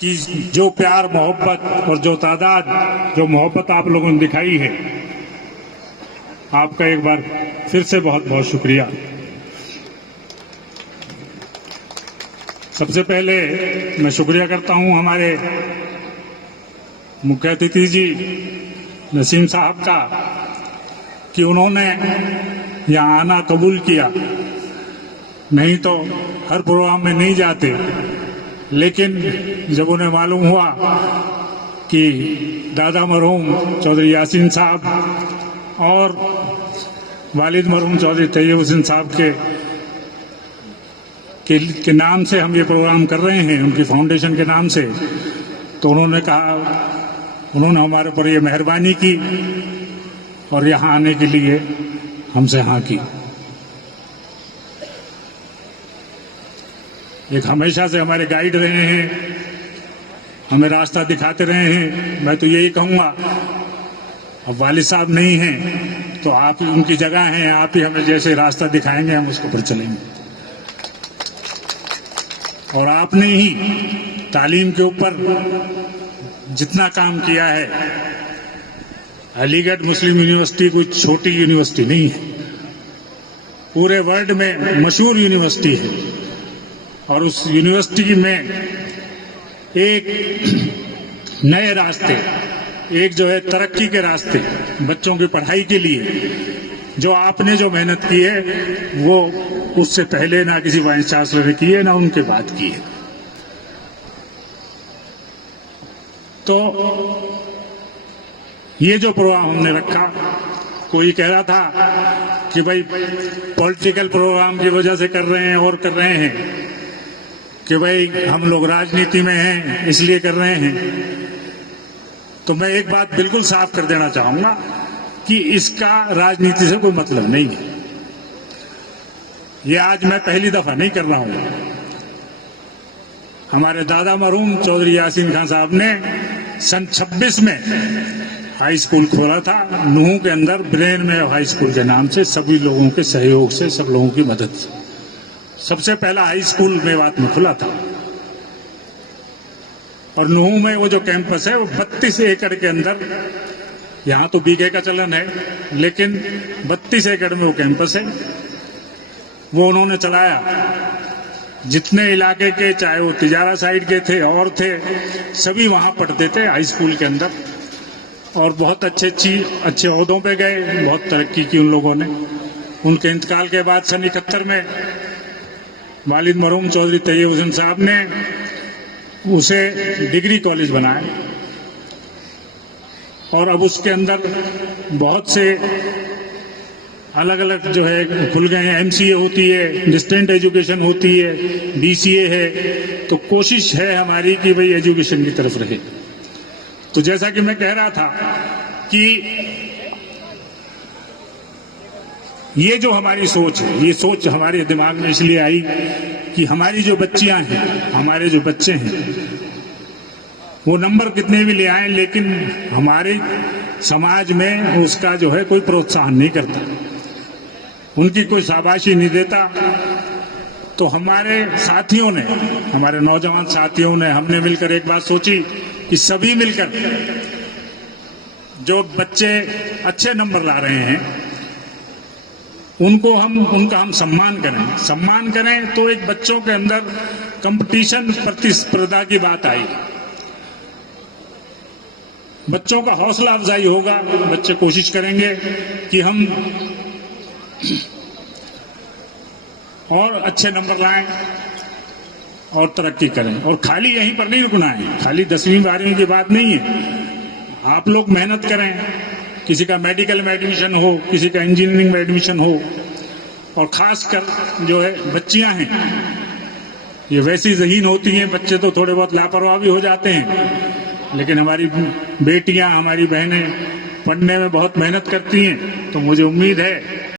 कि जो प्यार मोहब्बत और जो तादाद जो मोहब्बत आप लोगों ने दिखाई है, आपका एक बार फिर से बहुत बहुत शुक्रिया। सबसे पहले मैं शुक्रिया करता हूं हमारे मुख्य अतिथि जी नसीम साहब का कि उन्होंने यहाँ आना कबूल किया। नहीं तो हर प्रोग्राम में नहीं जाते, लेकिन जब उन्हें मालूम हुआ कि दादा मरहूम चौधरी यासीन साहब और वालिद मरहूम चौधरी तैयब हुसैन साहब के नाम से हम ये प्रोग्राम कर रहे हैं, उनकी फाउंडेशन के नाम से, तो उन्होंने हमारे ऊपर ये मेहरबानी की और यहाँ आने के लिए हमसे हाँ की। एक हमेशा से हमारे गाइड रहे हैं, हमें रास्ता दिखाते रहे हैं। मैं तो यही कहूँगा, अब वालिद साहब नहीं हैं तो आप ही उनकी जगह हैं, आप ही हमें जैसे रास्ता दिखाएंगे हम उसके ऊपर चलेंगे। और आपने ही तालीम के ऊपर जितना काम किया है, अलीगढ़ मुस्लिम यूनिवर्सिटी कोई छोटी यूनिवर्सिटी नहीं है, पूरे वर्ल्ड में मशहूर यूनिवर्सिटी है। और उस यूनिवर्सिटी में एक नए रास्ते, एक जो है तरक्की के रास्ते बच्चों की पढ़ाई के लिए जो आपने जो मेहनत की है, वो उससे पहले ना किसी वाइस चांसलर ने की है ना उनके बाद की है। तो ये जो प्रोग्राम हमने रखा, कोई कह रहा था कि भाई पॉलिटिकल प्रोग्राम की वजह से कर रहे हैं और कर रहे हैं, कि भाई हम लोग राजनीति में हैं इसलिए कर रहे हैं। तो मैं एक बात बिल्कुल साफ कर देना चाहूंगा कि इसका राजनीति से कोई मतलब नहीं है। ये आज मैं पहली दफा नहीं कर रहा हूं। हमारे दादा मरहूम चौधरी यासीन खान साहब ने सन 26 में हाई स्कूल खोला था नूह के अंदर, ब्रेन में हाई स्कूल के नाम से, सभी लोगों के सहयोग से, सब लोगों की मदद से सबसे पहला हाई स्कूल मेवात में खुला था। और नूह में वो जो कैंपस है वो 32 एकड़ के अंदर, यहां तो बीघे का चलन है, लेकिन 32 एकड़ में वो कैंपस है, वो उन्होंने चलाया। जितने इलाके के, चाहे वो तिजारा साइड के थे और थे, सभी वहां पढ़ते थे हाई स्कूल के अंदर, और बहुत अच्छे ओहदों पे गए, बहुत तरक्की की उन लोगों ने। उनके इंतकाल के बाद सन 71 में वालिद मरहूम चौधरी तैयब हुसैन साहब ने उसे डिग्री कॉलेज बनाया, और अब उसके अंदर बहुत से अलग अलग जो है खुल गए हैं। MCA होती है, डिस्टेंट एजुकेशन होती है, DCA है। तो कोशिश है हमारी कि भाई एजुकेशन की तरफ रहे। तो जैसा कि मैं कह रहा था कि ये जो हमारी सोच है, ये सोच हमारे दिमाग में इसलिए आई कि हमारी जो बच्चियां हैं, हमारे जो बच्चे हैं, वो नंबर कितने भी ले आए, लेकिन हमारे समाज में उसका जो है कोई प्रोत्साहन नहीं करता, उनकी कोई शाबाशी नहीं देता। तो हमारे साथियों ने, हमारे नौजवान साथियों ने, हमने मिलकर एक बात सोची कि सभी मिलकर जो बच्चे अच्छे नंबर ला रहे हैं उनका हम सम्मान करें। तो एक बच्चों के अंदर कंपटीशन, प्रतिस्पर्धा की बात आई, बच्चों का हौसला अफजाई होगा, बच्चे कोशिश करेंगे कि हम और अच्छे नंबर लाएं और तरक्की करें। और खाली यहीं पर नहीं रुकना है, खाली 10वीं 12वीं की बात नहीं है। आप लोग मेहनत करें, किसी का मेडिकल में एडमिशन हो, किसी का इंजीनियरिंग में एडमिशन हो, और खासकर जो है बच्चियां हैं, ये वैसी ज़हीन होती हैं, बच्चे तो थोड़े बहुत लापरवाह भी हो जाते हैं, लेकिन हमारी बेटियां, हमारी बहनें पढ़ने में बहुत मेहनत करती हैं। तो मुझे उम्मीद है